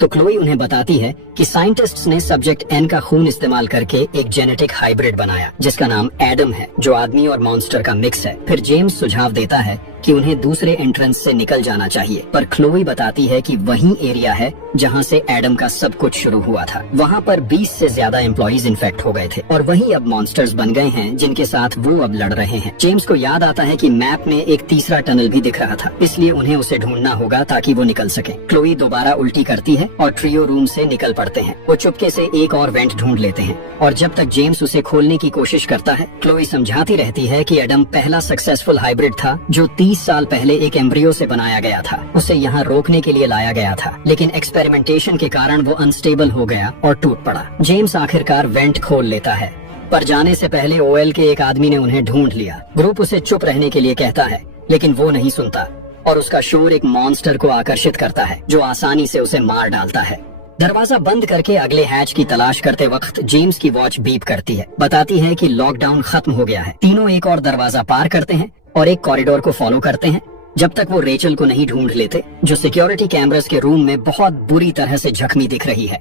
तो क्लोई उन्हें बताती है कि साइंटिस्ट्स ने सब्जेक्ट एन का खून इस्तेमाल करके एक जेनेटिक हाइब्रिड बनाया जिसका नाम एडम है, जो आदमी और मॉन्स्टर का मिक्स है। फिर जेम्स सुझाव देता है कि उन्हें दूसरे एंट्रेंस से निकल जाना चाहिए, पर क्लोई बताती है कि वही एरिया है जहां से एडम का सब कुछ शुरू हुआ था। वहां पर 20 से ज्यादा एम्प्लॉइज इन्फेक्ट हो गए थे और वही अब मॉन्स्टर्स बन गए हैं जिनके साथ वो अब लड़ रहे हैं। जेम्स को याद आता है कि मैप में एक तीसरा टनल भी दिख रहा था, इसलिए उन्हें उसे ढूंढना होगा ताकि वो निकल सके। क्लोई दोबारा उल्टी करती है और ट्रियो रूम से निकल पड़ते हैं। वो चुपके से एक और वेंट ढूंढ लेते हैं और जब तक जेम्स उसे खोलने की कोशिश करता है, क्लोई समझाती रहती है कि एडम पहला सक्सेसफुल हाइब्रिड था जो 30 साल पहले एक एम्ब्रियो से बनाया गया था। उसे यहाँ रोकने के लिए लाया गया था, लेकिन एक्सपेरिमेंटेशन के कारण वो अनस्टेबल हो गया और टूट पड़ा। जेम्स आखिरकार वेंट खोल लेता है, पर जाने से पहले ओएल के एक आदमी ने उन्हें ढूंढ लिया। ग्रुप उसे चुप रहने के लिए कहता है, लेकिन वो नहीं सुनता और उसका शोर एक मॉन्स्टर को आकर्षित करता है जो आसानी से उसे मार डालता है। दरवाजा बंद करके अगले हैच की तलाश करते वक्त जेम्स की वॉच बीप करती है, बताती है कि लॉकडाउन खत्म हो गया है। तीनों एक और दरवाजा पार करते हैं और एक कॉरिडोर को फॉलो करते हैं जब तक वो रेचल को नहीं ढूंढ लेते, जो सिक्योरिटी कैमरास के रूम में बहुत बुरी तरह से जख्मी दिख रही है।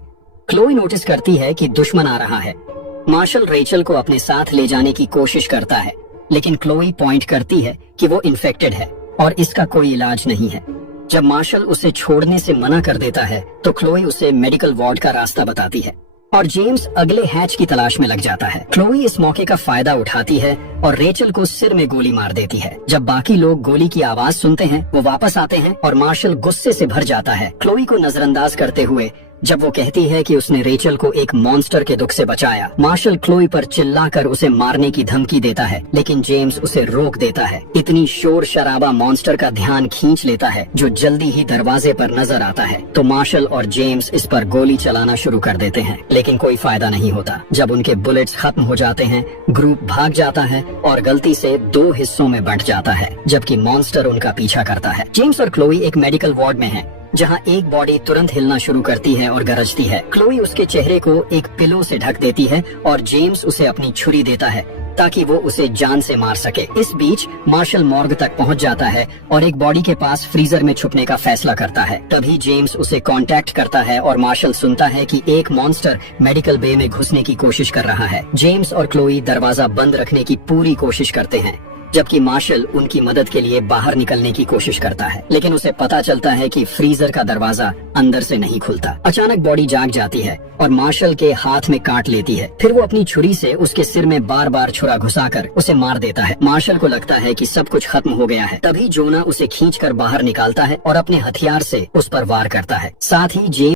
क्लोई नोटिस करती है कि दुश्मन आ रहा है। मार्शल रेचल को अपने साथ ले जाने की कोशिश करता है, लेकिन क्लोई पॉइंट करती है कि वो इन्फेक्टेड है और इसका कोई इलाज नहीं है। जब मार्शल उसे छोड़ने से मना कर देता है तो क्लोई उसे मेडिकल वार्ड का रास्ता बताती है और जेम्स अगले हैच की तलाश में लग जाता है। क्लोई इस मौके का फायदा उठाती है और रेचल को सिर में गोली मार देती है। जब बाकी लोग गोली की आवाज सुनते हैं, वो वापस आते हैं और मार्शल गुस्से से भर जाता है क्लोई को नजरअंदाज करते हुए। जब वो कहती है कि उसने रेचल को एक मॉन्स्टर के दुख से बचाया, मार्शल क्लोई पर चिल्लाकर उसे मारने की धमकी देता है, लेकिन जेम्स उसे रोक देता है। इतनी शोर शराबा मॉन्स्टर का ध्यान खींच लेता है जो जल्दी ही दरवाजे पर नजर आता है, तो मार्शल और जेम्स इस पर गोली चलाना शुरू कर देते हैं, लेकिन कोई फायदा नहीं होता। जब उनके बुलेट्स खत्म हो जाते हैं, ग्रुप भाग जाता है और गलती से 2 हिस्सों में बंट जाता है, जबकि मॉन्स्टर उनका पीछा करता है। जेम्स और क्लोई एक मेडिकल वार्ड में हैं, जहां एक बॉडी तुरंत हिलना शुरू करती है और गरजती है। क्लोई उसके चेहरे को एक पिलो से ढक देती है और जेम्स उसे अपनी छुरी देता है ताकि वो उसे जान से मार सके। इस बीच मार्शल मॉर्ग तक पहुंच जाता है और एक बॉडी के पास फ्रीजर में छुपने का फैसला करता है। तभी जेम्स उसे कांटेक्ट करता है और मार्शल सुनता है कि एक मॉन्स्टर मेडिकल बे में घुसने की कोशिश कर रहा है। जेम्स और क्लोई दरवाजा बंद रखने की पूरी कोशिश करते हैं, जबकि मार्शल उनकी मदद के लिए बाहर निकलने की कोशिश करता है, लेकिन उसे पता चलता है कि फ्रीजर का दरवाजा अंदर से नहीं खुलता। अचानक बॉडी जाग जाती है और मार्शल के हाथ में काट लेती है। फिर वो अपनी छुरी से उसके सिर में बार बार छुरा घुसाकर उसे मार देता है। मार्शल को लगता है कि सब कुछ खत्म हो गया है। तभी जोना उसे खींचकर बाहर निकालता है और अपने हथियार से उस पर वार करता है। साथ ही